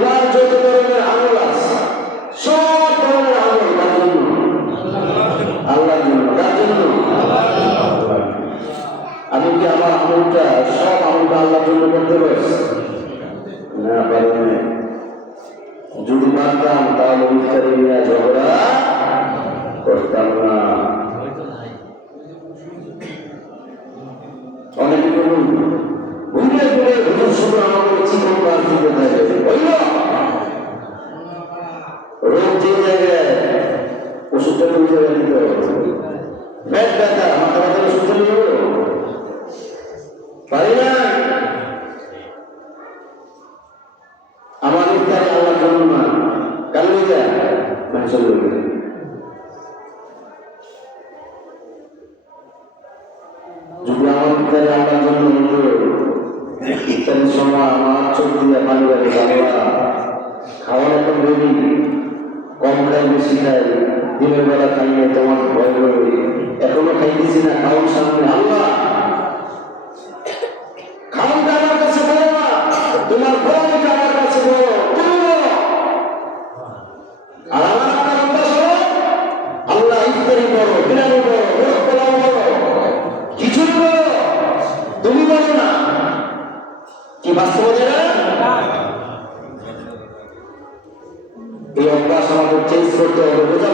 তোমার যত ধরনের আমল আছে সব ধরনের আমল কার জন্য? আল্লাহর জন্য। কার জন্য? আমি কি আমার আমলটা সব আমলটা আল্লাহর জন্য করতে পারি? না, পারি না। যদি পারতাম তাহলে ইফতারি নিয়ে ঝগড়া করতাম না। অনেকে বলুন ঘুরে ঘুরে হুজুর শুধু আমাকে চিকন কাজ দিতে থাকে, হইল রোগ যে জায়গায় ওষুধটা ওই জায়গায় দিতে হবে। পেট ব্যথা, মাথা ব্যথার ওষুধটা নিয়ে পারি না। আমার ইফতারি আল্লাহর জন্য না, কাল হয়ে যায় মানুষের লোকে। যদি আমার ইফতারি আল্লাহর জন্য হতো, ইফতারির সময় আমার চোখ দিয়ে পানি লাগে, খাওয়ার এখন বেরি কম খাই বেশি খাই, দিনের বেলা খাইলে তোমার ভয় করবে, এখনো খাইতেছি না, খাওয়ার সামনে আল্লাহ খাওয়াটা আমার কাছে বলো না, তোমার ভয়টা আমার কাছে বলো, আর আমার আপনার অভ্যাস হলো আল্লাহ ইফতারি করো, বিরিয়ানি করো, মোরগ পোলাও করো, খিচুড়ি করো, তুমি বলো না। কি বাস্তবতা? এই অভ্যাস আমাদের চেঞ্জ করতে হবে। বোঝা